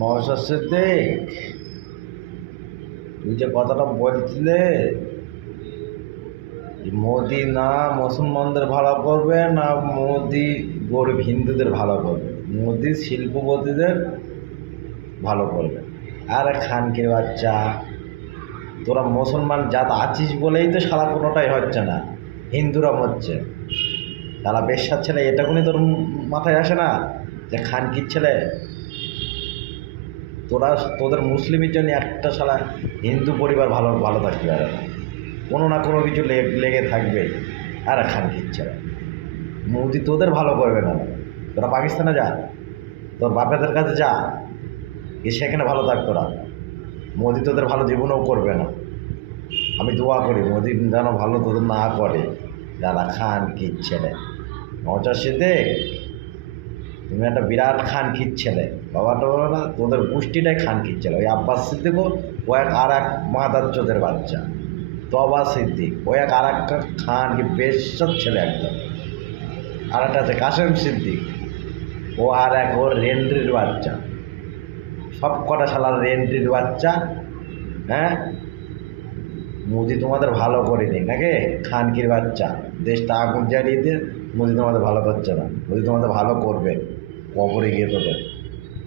নওশাদ সিদ্দিক, তুই যে কথাটা বলছিলে যে মোদি না মুসলমানদের ভালো করবে না মোদি গরিব হিন্দুদের ভালো করবে, মোদি শিল্পপতিদের ভালো করবে। আরে খানকির বাচ্চা, তোরা মুসলমান জাত আছিস বলেই তো শালা কোনোটাই হচ্ছে না, হিন্দুরা মরছে। শালা বেশ্যার ছেলে, এটা কোনই তোর মাথায় আসে না যে খানকির ছেলে তোরা, তোদের মুসলিমের জন্য একটা শালা হিন্দু পরিবার ভালো ভালো থাকতে পারে না, কোনো না কোনো কিছু লেগে থাকবে। আর খানকির ছেলে মোদি তোদের ভালো করবে না। তোরা পাকিস্তানে যা, তোর বাপেদের কাছে যা, সেখানে ভালো থাক তোরা। মোদি তোদের ভালো জীবনেও করবে না। আমি দোয়া করি মোদি যেন ভালো তোদের না করে। যারা খানকির ছেলে, নওশাদ সিদ্দিক তুমি একটা বিরাট খানকির ছেলে, বাবাটা বলো না, তোদের গোষ্ঠীটাই খানকির ছেলে। ওই আব্বাস সিদ্দিকও ও আর এক মাদার চোদের বাচ্চা, তবা সিদ্দিক ও আর এক খান কি বেশর ছেলে একদম। আর একটা আছে কাসেম সিদ্দিক, ও আর এক ওর রেন্ড্রির বাচ্চা। সব কটা শালার রেন্ড্রির বাচ্চা। হ্যাঁ, মোদি তোমাদের ভালো করেনি নাকি? খানকির বাচ্চা, দেশটা আগুন জ্বালিয়ে দিয়ে মোদি তোমাদের ভালো করছে না। মোদি তোমাদের ভালো করবে কবরে গিয়ে তোদের।